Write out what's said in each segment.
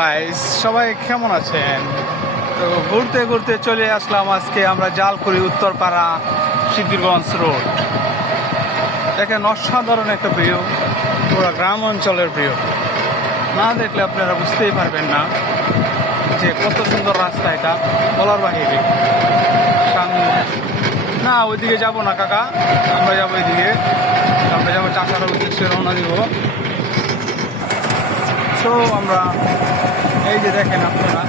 Guys সবাই কেমন আছেন? তো ঘুরতে ঘুরতে চলে আসলাম আজকে আমরা জালকুড়ি উত্তরপাড়া সিদ্ধিরগঞ্জ রোড। দেখেন অসাধারণ একটা ভিউ, পুরো গ্রাম অঞ্চলের ভিউ। না দেখলে আপনারা বুঝতেই পারবেন না যে কত সুন্দর রাস্তা, এটা বলার বাহিরে। না ওইদিকে যাব না কাকা, আমরা যাবো ওইদিকে, আমরা যাবো চাষার উদ্দেশ্যে রওনা দিব। সো আমরা এই যে দেখেন আপনারা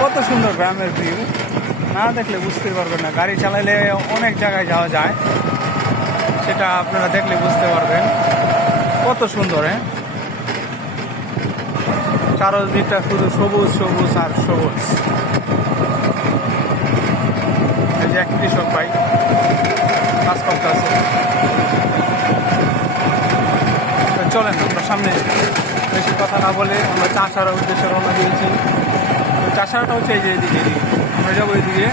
কত সুন্দর গ্রামের ভিউ, না দেখলে বুঝতে পারবেন না। গাড়ি চালাইলে অনেক জায়গায় যাওয়া যায়, সেটা আপনারা দেখলে বুঝতে পারবেন কত সুন্দর। চারদিকটা শুধু সবুজ সবুজ আর সবুজ। এই যে এক কৃষক ভাই কাজ করতে আছে। চলেন আমরা সামনে, বেশি কথা না বলে আমরা চাষার উদ্দেশ্যে রওনা দিয়েছি। তো চাষাটা হচ্ছে এই যে এদিকে, আমরা যাবো এইদিকে।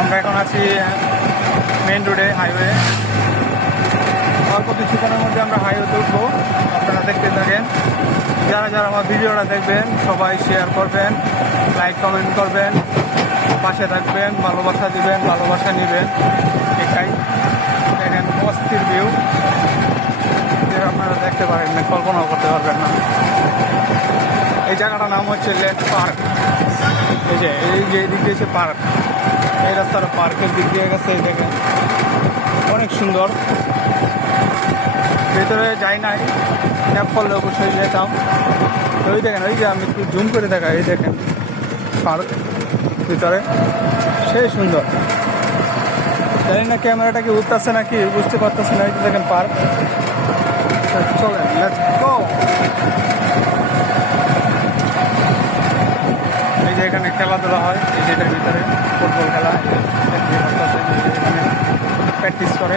আমরা এখন আছি মেইন রোডে, হাইওয়ে। অল্প কিছুক্ষণের মধ্যে আমরা হাইওয়েতে উঠবো, আপনারা দেখতে থাকেন। যারা যারা আমার ভিডিওটা দেখবেন সবাই শেয়ার করবেন, লাইক কমেন্ট করবেন, পাশে থাকবেন, ভালোবাসা দিবেন, ভালোবাসা নেবেন। এটাই দেখেন অস্থির ভিউ, আপনারা দেখতে পারেন না, কল্পনাও করতে পারবেন না। এই জায়গাটার নাম হচ্ছে লেক পার্ক। এই যে দিক দিয়েছে পার্ক, এই রাস্তাটা পার্কের দিক দিয়ে গেছে। এই দেখেন অনেক সুন্দর। ভেতরে যাই নাই, ক্যাব করলে অবশ্যই যেতাম। তো ওই দেখেন, ওই যে আমি একটু জুম করে দেখাই, এই দেখেন পার্ক ভিতরে, সেই সুন্দর। জানি না ক্যামেরাটা কি উঠতেছে নাকি, বুঝতে পারতেছে না। এই দেখেন পার্ক। চলেন লেটস গো। এই যে এখানে খেলাধুলা হয়, এই যে এটার ভিতরে ফুটবল খেলা, এখানে প্র্যাকটিস করে।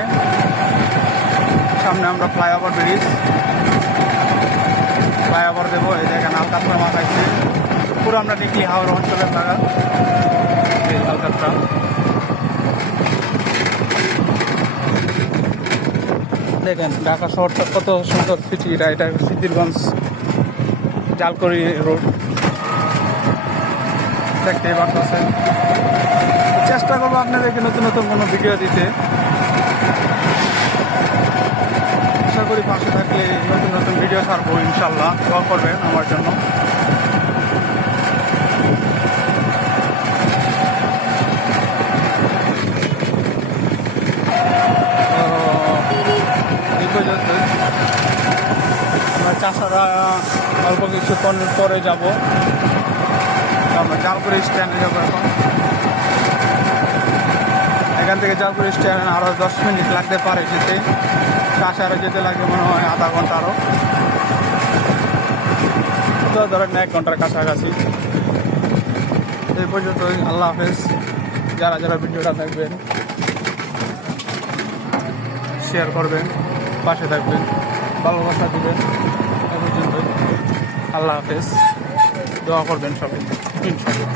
সামনে আমরা ফ্লাইওভার ব্রিজ, ফ্লাইওভার দেবো। এই দেখেন আলকাতরা মাথাইছে, পুরো আমরা ডিকলি হাওড় অঞ্চলের জায়গা। এই আলকাতরা দেখেন, ঢাকা শহরটা কত সুন্দর সিটি। এটা সিদ্ধিরগঞ্জ জালকুড়ি রোড, দেখতেই পাচ্ছেন। চেষ্টা করবো আপনাদেরকে নতুন নতুন কোনো ভিডিও দিতে। আশা করি পাশে থাকলে নতুন নতুন ভিডিও ছাড়বো ইনশাল্লাহ। দোয়া করবেন আমার জন্য। আমরা চাষারা অল্প কিছুক্ষণ পরে যাব, আমরা জালকুড়ি স্ট্যান্ডে যাবো। এখান থেকে জালকুড়ি স্ট্যান্ড আরও 10 মিনিট লাগতে পারে যেতে। চাষারা যেতে লাগে মনে হয় আধা ঘন্টা, আরও তো ধরেন 1 ঘন্টার কাছাকাছি। এই পর্যন্তই, আল্লাহ হাফেজ। যারা যারা ভিডিওটা দেখবেন শেয়ার করবেন, পাশে থাকবেন, ভালোবাসা দিবেন। এ পর্যন্তই, আল্লাহ হাফেজ। দোয়া করবেন সবাই ইনশাআল্লাহ।